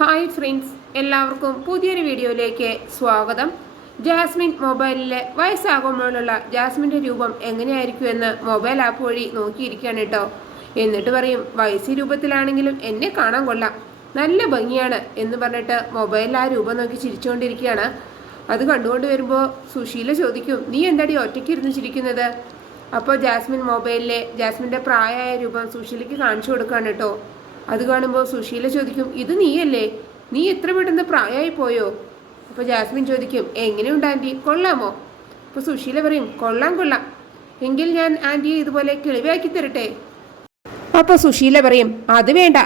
Hi friends, എല്ലാവർക്കും പുതിയൊരു വീഡിയോയിലേക്ക് സ്വാഗതം. ജാസ്മിൻ മൊബൈലിലെ വയസ്സാകുമ്പോഴുള്ള ജാസ്മിൻ്റെ രൂപം എങ്ങനെയായിരിക്കുമെന്ന് മൊബൈൽ ആപ്പ് വഴി നോക്കിയിരിക്കുകയാണ് കേട്ടോ. എന്നിട്ട് പറയും, വയസ്സ് രൂപത്തിലാണെങ്കിലും എന്നെ കാണാൻ കൊള്ളാം, നല്ല ഭംഗിയാണ് എന്ന് പറഞ്ഞിട്ട് മൊബൈലിൽ ആ രൂപം നോക്കി ചിരിച്ചുകൊണ്ടിരിക്കുകയാണ്. അത് കണ്ടുകൊണ്ട് വരുമ്പോൾ സുശീല ചോദിക്കും, നീ എന്താടി ഒറ്റയ്ക്ക് ഇരുന്ന് ചിരിക്കുന്നത്? അപ്പോൾ ജാസ്മിൻ മൊബൈലിലെ ജാസ്മിൻ്റെ പ്രായമായ രൂപം സുശീലയ്ക്ക് കാണിച്ചു കൊടുക്കുകയാണ് കേട്ടോ. അത് കാണുമ്പോൾ സുശീല ചോദിക്കും, ഇത് നീയല്ലേ? നീ എത്ര പെട്ടെന്ന് പ്രായമായി പോയോ? അപ്പോൾ ജാസ്മിൻ ചോദിക്കും, എങ്ങനെയുണ്ട് ആൻറ്റി, കൊള്ളാമോ? അപ്പോൾ സുശീല പറയും, കൊള്ളാം, എങ്കിൽ ഞാൻ ആൻറ്റിയെ ഇതുപോലെ കിളിവാക്കി തരട്ടെ. അപ്പോൾ സുശീല പറയും, അത് വേണ്ട,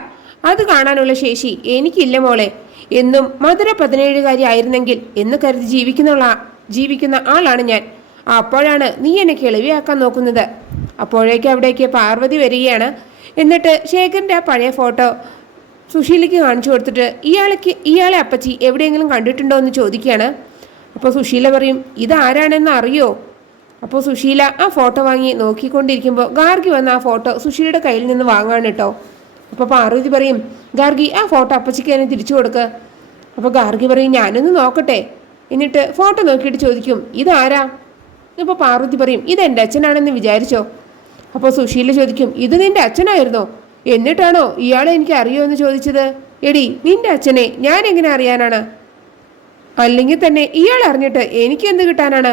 അത് കാണാനുള്ള ശേഷി എനിക്കില്ല മോളെ. എന്നും മധുര 17കാരി ആയിരുന്നെങ്കിൽ എന്ന് കരുതി ജീവിക്കുന്ന ആളാണ് ഞാൻ. അപ്പോഴാണ് നീ എന്നെ കിളിവിയാക്കാൻ നോക്കുന്നത്. അപ്പോഴേക്ക് അവിടേക്ക് പാർവതി വരികയാണ്. എന്നിട്ട് ശേഖരൻ്റെ ആ പഴയ ഫോട്ടോ സുശീലയ്ക്ക് കാണിച്ചു കൊടുത്തിട്ട് ഇയാളെ അപ്പച്ചി എവിടെയെങ്കിലും കണ്ടിട്ടുണ്ടോ എന്ന് ചോദിക്കുകയാണ്. അപ്പോൾ സുശീല പറയും, ഇതാരാണെന്ന് അറിയോ? അപ്പോൾ സുശീല ആ ഫോട്ടോ വാങ്ങി നോക്കിക്കൊണ്ടിരിക്കുമ്പോൾ ഗാർഗി വന്ന് ആ ഫോട്ടോ സുശീലയുടെ കയ്യിൽ നിന്ന് വാങ്ങാണ് കേട്ടോ. അപ്പോൾ പാർവതി പറയും, ഗാർഗി ആ ഫോട്ടോ അപ്പച്ചിക്ക് തന്നെ തിരിച്ചു കൊടുക്കുക. അപ്പോൾ ഗാർഗി പറയും, ഞാനൊന്ന് നോക്കട്ടെ. എന്നിട്ട് ഫോട്ടോ നോക്കിയിട്ട് ചോദിക്കും, ഇതാരാ? അപ്പോൾ പാർവതി പറയും, ഇതെൻ്റെ അച്ഛനാണെന്ന് വിചാരിച്ചോ? അപ്പോൾ സുശീല ചോദിക്കും, ഇത് നിന്റെ അച്ഛനായിരുന്നോ? എന്നിട്ടാണോ ഇയാളെ എനിക്ക് അറിയോ എന്ന് ചോദിച്ചത്? എടി, നിന്റെ അച്ഛനെ ഞാൻ എങ്ങനെ അറിയാനാണ്? അല്ലെങ്കിൽ തന്നെ ഇയാൾ അറിഞ്ഞിട്ട് എനിക്ക് എന്ത് കിട്ടാനാണ്?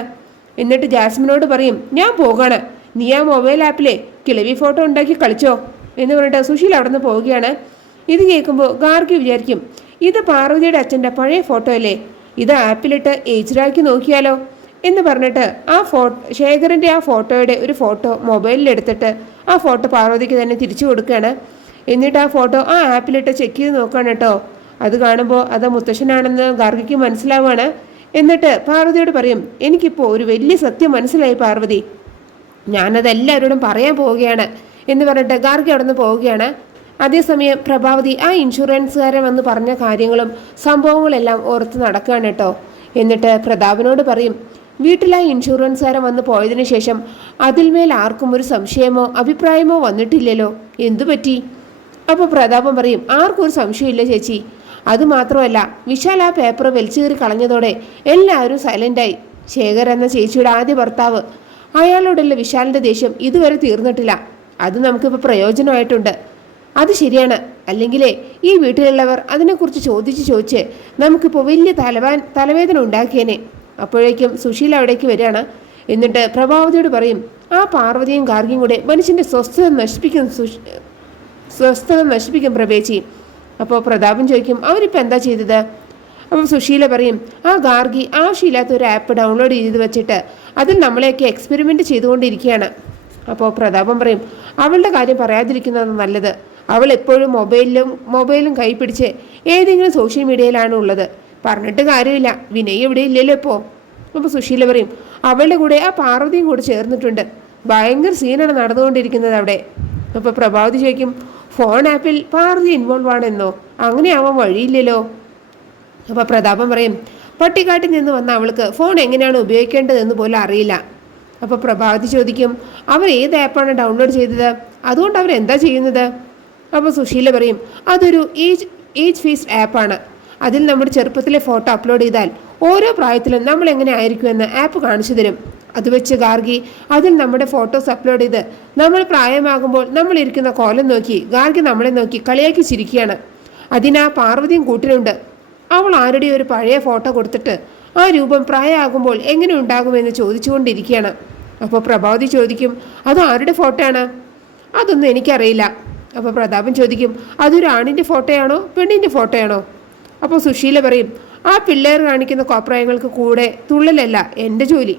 എന്നിട്ട് ജാസ്മിനോട് പറയും, ഞാൻ പോകാണ്, നീ ആ മൊബൈൽ ആപ്പിലെ കിളവി ഫോട്ടോ ഉണ്ടാക്കി കളിച്ചോ എന്ന് പറഞ്ഞിട്ട് സുശീല അവിടെ നിന്ന് പോവുകയാണ്. ഇത് കേൾക്കുമ്പോൾ ഗാർഗി വിചാരിക്കും, ഇത് പാർവതിയുടെ അച്ഛൻ്റെ പഴയ ഫോട്ടോ അല്ലേ, ഇത് ആപ്പിലിട്ട് ഏജിലാക്കി നോക്കിയാലോ എന്ന് പറഞ്ഞിട്ട് ശേഖരൻ്റെ ആ ഫോട്ടോയുടെ ഒരു ഫോട്ടോ മൊബൈലിലെടുത്തിട്ട് ആ ഫോട്ടോ പാർവതിക്ക് തന്നെ തിരിച്ചു കൊടുക്കുകയാണ്. എന്നിട്ട് ആ ഫോട്ടോ ആ ആപ്പിലിട്ട് ചെക്ക് ചെയ്ത് നോക്കുകയാണ് കേട്ടോ. അത് കാണുമ്പോൾ അത് മുത്തശ്ശനാണെന്ന് ഗാർഗിക്ക് മനസ്സിലാവുകയാണ്. എന്നിട്ട് പാർവതിയോട് പറയും, എനിക്കിപ്പോൾ ഒരു വലിയ സത്യം മനസ്സിലായി പാർവതി, ഞാനത് എല്ലാവരോടും പറയാൻ പോവുകയാണ് എന്ന് പറഞ്ഞിട്ട് ഗാർഗി അവിടെ നിന്ന് പോവുകയാണ്. അതേസമയം പ്രഭാവതി ആ ഇൻഷുറൻസുകാരൻ വന്ന് പറഞ്ഞ കാര്യങ്ങളും സംഭവങ്ങളെല്ലാം ഓർത്ത് നടക്കുകയാണ് കേട്ടോ. എന്നിട്ട് പ്രതാപനോട് പറയും, വീട്ടിലെ ഇൻഷുറൻസുകാരൻ വന്ന് പോയതിനു ശേഷം അതിൽമേൽ ആർക്കും ഒരു സംശയമോ അഭിപ്രായമോ വന്നിട്ടില്ലല്ലോ, എന്തു പറ്റി? അപ്പോൾ പ്രതാപൻ പറയും, ആർക്കും ഒരു സംശയമില്ല ചേച്ചി. അതുമാത്രമല്ല, വിശാൽ ആ പേപ്പർ വലിച്ചു കയറി കളഞ്ഞതോടെ എല്ലാവരും സൈലൻ്റായി. ശേഖർ എന്ന ചേച്ചിയുടെ ആദ്യ ഭർത്താവ്, അയാളോടുള്ള വിശാലിൻ്റെ ദേഷ്യം ഇതുവരെ തീർന്നിട്ടില്ല. അത് നമുക്കിപ്പോൾ പ്രയോജനമായിട്ടുണ്ട്. അത് ശരിയാണ്, അല്ലെങ്കിലേ ഈ വീട്ടിലുള്ളവർ അതിനെക്കുറിച്ച് ചോദിച്ച് നമുക്കിപ്പോൾ വലിയ തലവേദന ഉണ്ടാക്കിയേനെ. അപ്പോഴേക്കും സുശീല അവിടേക്ക് വരികയാണ്. എന്നിട്ട് പ്രഭാവതിയോട് പറയും, ആ പാർവതിയും ഗാർഗിയും കൂടെ മനുഷ്യൻ്റെ സ്വസ്ഥത നശിപ്പിക്കും പ്രഭേച്ചി. അപ്പോൾ പ്രതാപൻ ചോദിക്കും, അവരിപ്പോൾ എന്താ ചെയ്തത്? അപ്പോൾ സുശീല പറയും, ആ ഗാർഗി ആവശ്യമില്ലാത്ത ഒരു ആപ്പ് ഡൗൺലോഡ് ചെയ്ത് വെച്ചിട്ട് അതിൽ നമ്മളെയൊക്കെ എക്സ്പെരിമെൻറ്റ് ചെയ്തുകൊണ്ടിരിക്കുകയാണ്. അപ്പോൾ പ്രതാപൻ പറയും, അവളുടെ കാര്യം പറയാതിരിക്കുന്നത് നല്ലത്. അവൾ എപ്പോഴും മൊബൈലും കൈ പിടിച്ച് ഏതെങ്കിലും സോഷ്യൽ മീഡിയയിലാണ് ഉള്ളത്. പറഞ്ഞിട്ട് കാര്യമില്ല, വിനയ് ഇവിടെ ഇല്ലല്ലോ ഇപ്പോൾ. അപ്പോൾ സുശീല പറയും, അവളുടെ കൂടെ ആ പാർവതിയും കൂടെ ചേർന്നിട്ടുണ്ട്, ഭയങ്കര സീനാണ് നടന്നുകൊണ്ടിരിക്കുന്നത് അവിടെ. അപ്പോൾ പ്രഭാവതി ചോദിക്കും, ഫോൺ ആപ്പിൽ പാർവതി ഇൻവോൾവ് ആണെന്നോ? അങ്ങനെ ആവാൻ വഴിയില്ലല്ലോ. അപ്പോൾ പ്രതാപൻ പറയും, പട്ടിക്കാട്ടിൽ നിന്ന് വന്ന അവൾക്ക് ഫോൺ എങ്ങനെയാണ് ഉപയോഗിക്കേണ്ടതെന്ന് പോലും അറിയില്ല. അപ്പോൾ പ്രഭാവതി ചോദിക്കും, അവർ ഏത് ആപ്പാണ് ഡൗൺലോഡ് ചെയ്തത്? അതുകൊണ്ട് അവരെന്താ ചെയ്യുന്നത്? അപ്പോൾ സുശീല പറയും, അതൊരു ഏജ് ഫേസ്ഡ് ആപ്പാണ്. അതിൽ നമ്മുടെ ചെറുപ്പത്തിലെ ഫോട്ടോ അപ്ലോഡ് ചെയ്താൽ ഓരോ പ്രായത്തിലും നമ്മൾ എങ്ങനെ ആയിരിക്കുമെന്ന് ആപ്പ് കാണിച്ചു തരും. അത് വെച്ച് ഗാർഗി അതിൽ നമ്മുടെ ഫോട്ടോസ് അപ്ലോഡ് ചെയ്ത് നമ്മൾ പ്രായമാകുമ്പോൾ നമ്മൾ ഇരിക്കുന്ന കോലം നോക്കി ഗാർഗി നമ്മളെ നോക്കി കളിയാക്കി ചിരിക്കുകയാണ്. അതിനാ പാർവതിയും കൂട്ടിനുണ്ട്. അവൾ ആരുടെ ഒരു പഴയ ഫോട്ടോ കൊടുത്തിട്ട് ആ രൂപം പ്രായമാകുമ്പോൾ എങ്ങനെ ഉണ്ടാകുമെന്ന് ചോദിച്ചുകൊണ്ടിരിക്കുകയാണ്. അപ്പോൾ പ്രഭാവതി ചോദിക്കും, അത് ആരുടെ ഫോട്ടോയാണ്? അതൊന്നും എനിക്കറിയില്ല. അപ്പോൾ പ്രതാപൻ ചോദിക്കും, അതൊരു ആണിൻ്റെ ഫോട്ടോയാണോ പെണ്ണിൻ്റെ ഫോട്ടോയാണോ? അപ്പോൾ സുശീല പറയും, ആ പിള്ളേർ കാണിക്കുന്ന കോപ്രായങ്ങൾക്ക് കൂടെ തുള്ളലല്ല എൻ്റെ ജോലി.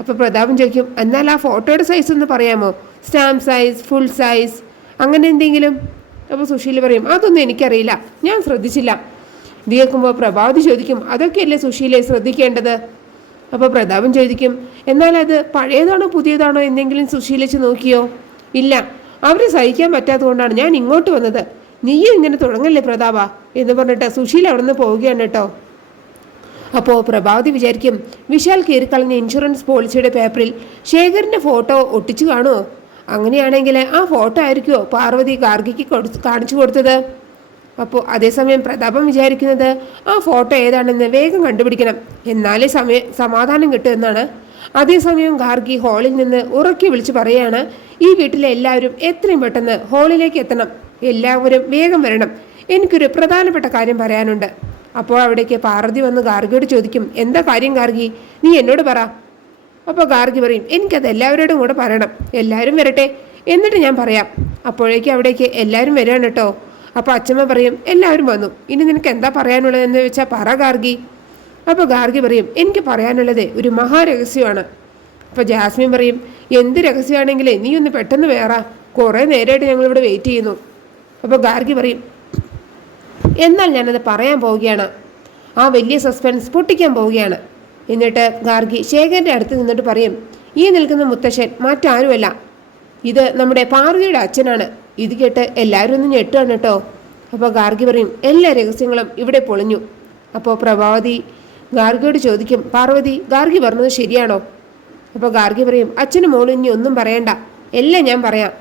അപ്പോൾ പ്രതാപൻ ചോദിക്കും, എന്നാൽ ആ ഫോട്ടോയുടെ സൈസ് ഒന്ന് പറയാമോ? സ്റ്റാമ്പ് സൈസ്, ഫുൾ സൈസ്, അങ്ങനെ എന്തെങ്കിലും? അപ്പോൾ സുശീല പറയും, അതൊന്നും എനിക്കറിയില്ല, ഞാൻ ശ്രദ്ധിച്ചില്ല. ഇത് കേൾക്കുമ്പോൾ പ്രഭാവതി ചോദിക്കും, അതൊക്കെയല്ലേ സുശീലയെ ശ്രദ്ധിക്കേണ്ടത്? അപ്പോൾ പ്രതാപൻ ചോദിക്കും, എന്നാൽ അത് പഴയതാണോ പുതിയതാണോ എന്തെങ്കിലും സുശീലിച്ച് നോക്കിയോ? ഇല്ല, അവരെ സഹിക്കാൻ പറ്റാത്തതുകൊണ്ടാണ് ഞാൻ ഇങ്ങോട്ട് വന്നത്. നീയും ഇങ്ങനെ തുടങ്ങല്ലേ പ്രതാപ എന്ന് പറഞ്ഞിട്ട് സുശീല അവിടെ നിന്ന് പോവുകയാണ് കേട്ടോ. അപ്പോൾ പ്രഭാവതി വിചാരിക്കും, വിശാൽ കീറിക്കളഞ്ഞ ഇൻഷുറൻസ് പോളിസിയുടെ പേപ്പറിൽ ശേഖറിൻ്റെ ഫോട്ടോ ഒട്ടിച്ചു കാണുമോ? അങ്ങനെയാണെങ്കിൽ ആ ഫോട്ടോ ആയിരിക്കുമോ പാർവതി ഗാർഗിക്ക് കാണിച്ചു കൊടുത്തത്? അപ്പോൾ അതേസമയം പ്രതാപം വിചാരിക്കുന്നത് ആ ഫോട്ടോ ഏതാണെന്ന് വേഗം കണ്ടുപിടിക്കണം, എന്നാലേ സമാധാനം കിട്ടുമെന്നാണ്. അതേസമയം ഗാർഗി ഹാളിൽ നിന്ന് ഉറക്കി വിളിച്ചു പറയാണ്, ഈ വീട്ടിലെ എല്ലാവരും എത്രയും പെട്ടെന്ന് ഹാളിലേക്ക് എത്തണം, എല്ലാവരും വേഗം വരണം, എനിക്കൊരു പ്രധാനപ്പെട്ട കാര്യം പറയാനുണ്ട്. അപ്പോൾ അവിടേക്ക് പാർവതി വന്ന് ഗാർഗിയോട് ചോദിക്കും, എന്താ കാര്യം ഗാർഗി, നീ എന്നോട് പറ. അപ്പോൾ ഗാർഗി പറയും, എനിക്കത് എല്ലാവരോടും കൂടെ പറയണം, എല്ലാവരും വരട്ടെ എന്നിട്ട് ഞാൻ പറയാം. അപ്പോഴേക്കും അവിടേക്ക് എല്ലാവരും വരികയാണ് കേട്ടോ. അപ്പോൾ അച്ഛമ്മ പറയും, എല്ലാവരും വന്നു, ഇനി നിനക്ക് എന്താ പറയാനുള്ളതെന്ന് വെച്ചാൽ പറ ഗാർഗി. അപ്പോൾ ഗാർഗി പറയും, എനിക്ക് പറയാനുള്ളത് ഒരു മഹാരഹസ്യമാണ്. അപ്പോൾ ജാസ്മിൻ പറയും, എന്ത് രഹസ്യമാണെങ്കിലേ നീ ഒന്ന് പെട്ടെന്ന് വേറെ, കുറേ നേരമായിട്ട് ഞങ്ങളിവിടെ വെയിറ്റ് ചെയ്യുന്നു. അപ്പോൾ ഗാർഗി പറയും, എന്നാൽ ഞാനത് പറയാൻ പോവുകയാണ്, ആ വലിയ സസ്പെൻസ് പൊട്ടിക്കാൻ പോവുകയാണ്. എന്നിട്ട് ഗാർഗി ശേഖരൻ്റെ അടുത്ത് നിന്നിട്ട് പറയും, ഈ നിൽക്കുന്ന മുത്തശ്ശൻ മറ്റാരുമല്ല, ഇത് നമ്മുടെ പാർവതിയുടെ അച്ഛനാണ്. ഇത് കേട്ട് എല്ലാവരും ഒന്ന് ഞെട്ടാണ് കേട്ടോ. അപ്പോൾ ഗാർഗി പറയും, എല്ലാ രഹസ്യങ്ങളും ഇവിടെ പൊളിഞ്ഞു. അപ്പോൾ പ്രഭാവതി ഗാർഗിയോട് ചോദിക്കും, പാർവതി ഗാർഗി പറഞ്ഞത് ശരിയാണോ? അപ്പോൾ ഗാർഗി പറയും, അച്ഛനും മോളും ഇനി ഒന്നും പറയണ്ട, എല്ലാം ഞാൻ പറയാം.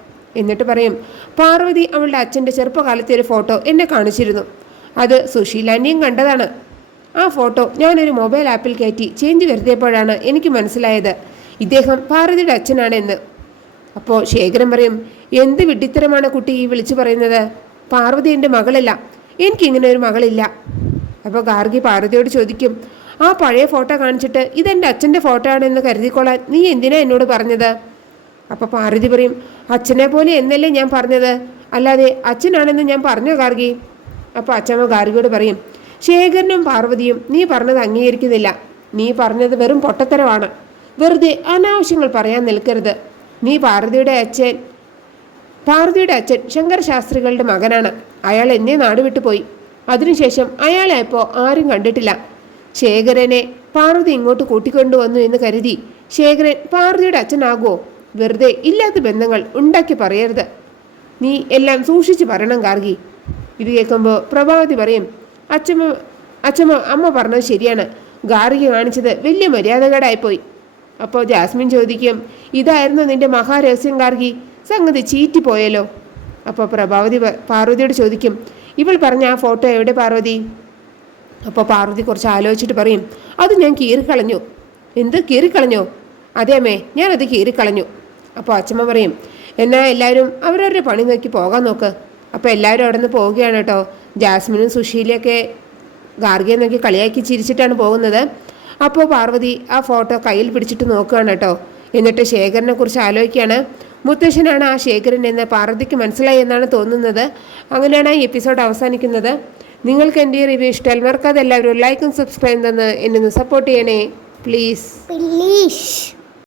എന്നിട്ട് പറയും, പാർവതി അവളുടെ അച്ഛൻ്റെ ചെറുപ്പകാലത്തെ ഒരു ഫോട്ടോ എന്നെ കാണിച്ചിരുന്നു, അത് സുശീലാൻ്റെയും കണ്ടതാണ്. ആ ഫോട്ടോ ഞാനൊരു മൊബൈൽ ആപ്പിൽ കയറ്റി ചേഞ്ച് വരുത്തിയപ്പോഴാണ് എനിക്ക് മനസ്സിലായത് ഇദ്ദേഹം പാർവതിയുടെ അച്ഛനാണെന്ന്. അപ്പോൾ ശേഖരൻ പറയും, എന്ത് വിഡ്ഢിത്തരമാണ് കുട്ടി ഈ വിളിച്ചു പറയുന്നത്, പാർവതി എൻ്റെ മകളല്ല, എനിക്കിങ്ങനെ ഒരു മകളില്ല. അപ്പോൾ ഗാർഗി പാർവതിയോട് ചോദിക്കും, ആ പഴയ ഫോട്ടോ കാണിച്ചിട്ട് ഇതെൻ്റെ അച്ഛൻ്റെ ഫോട്ടോ ആണെന്ന് കരുതിക്കൊള്ളാൻ നീ എന്തിനാ എന്നോട് പറഞ്ഞത്? അപ്പോൾ പാർവതി പറയും, അച്ഛനെ പോലെ എന്നല്ലേ ഞാൻ പറഞ്ഞത്, അല്ലാതെ അച്ഛനാണെന്ന് ഞാൻ പറഞ്ഞോ ഗാർഗി? അപ്പോൾ അച്ഛമ്മ ഗാർഗിയോട് പറയും, ശേഖരനും പാർവതിയും നീ പറഞ്ഞത് അംഗീകരിക്കുന്നില്ല, നീ പറഞ്ഞത് വെറും പൊട്ടത്തരമാണ്, വെറുതെ അനാവശ്യങ്ങൾ പറയാൻ നിൽക്കരുത്. നീ പാർവതിയുടെ അച്ഛൻ ശങ്കര ശാസ്ത്രികളുടെ മകനാണ്, അയാൾ എന്നെ നാടുവിട്ടു പോയി, അതിനുശേഷം അയാളെ ഇപ്പോൾ ആരും കണ്ടിട്ടില്ല. ശേഖരനെ പാർവതി ഇങ്ങോട്ട് കൂട്ടിക്കൊണ്ടുവന്നു എന്ന് കരുതി ശേഖരൻ പാർവതിയുടെ അച്ഛനാകുമോ? വെറുതെ ഇല്ലാത്ത ബന്ധങ്ങൾ ഉണ്ടാക്കി പറയരുത്, നീ എല്ലാം സൂക്ഷിച്ച് പറയണം ഗാർഗി. ഇത് കേൾക്കുമ്പോൾ പ്രഭാവതി പറയും, അമ്മ പറഞ്ഞത് ശരിയാണ്, ഗാർഗി കാണിച്ചത് വലിയ മര്യാദകേടായിപ്പോയി. അപ്പോൾ ജാസ്മിൻ ചോദിക്കും, ഇതായിരുന്നു നിന്റെ മഹാരഹസ്യം ഗാർഗി, സംഗതി ചീറ്റിപ്പോയല്ലോ. അപ്പോൾ പ്രഭാവതി പാർവതിയോട് ചോദിക്കും, ഇവൾ പറഞ്ഞ ആ ഫോട്ടോ എവിടെ പാർവതി? അപ്പോൾ പാർവതി കുറച്ച് ആലോചിച്ചിട്ട് പറയും, അത് ഞാൻ കീറിക്കളഞ്ഞു. എന്ത് കീറിക്കളഞ്ഞോ? അതേ അമ്മേ, ഞാനത് കീറിക്കളഞ്ഞു. അപ്പോൾ അച്ഛമ്മ പറയും, എന്നാൽ എല്ലാവരും അവരവരുടെ പണി നോക്കി പോകാൻ നോക്ക്. അപ്പോൾ എല്ലാവരും അവിടെ നിന്ന് പോവുകയാണ് കേട്ടോ. ജാസ്മിനും സുശീലയൊക്കെ ഗാർഗിയെ നോക്കി കളിയാക്കി ചിരിച്ചിട്ടാണ് പോകുന്നത്. അപ്പോൾ പാർവതി ആ ഫോട്ടോ കയ്യിൽ പിടിച്ചിട്ട് നോക്കുകയാണ് കേട്ടോ. എന്നിട്ട് ശേഖരനെ കുറിച്ച് ആലോചിക്കുകയാണ്. മുത്തശ്ശനാണ് ആ ശേഖരൻ എന്ന് പാർവതിക്ക് മനസ്സിലായി എന്നാണ് തോന്നുന്നത്. അങ്ങനെയാണ് ഈ എപ്പിസോഡ് അവസാനിക്കുന്നത്. നിങ്ങൾക്ക് എൻ്റെ ഈ റിവ്യൂ ഇഷ്ടമായാൽ മറക്കാതെ എല്ലാവരും ലൈക്കും സബ്സ്ക്രൈബും തന്ന് എന്നെ ഒന്ന് സപ്പോർട്ട് ചെയ്യണേ പ്ലീസ്.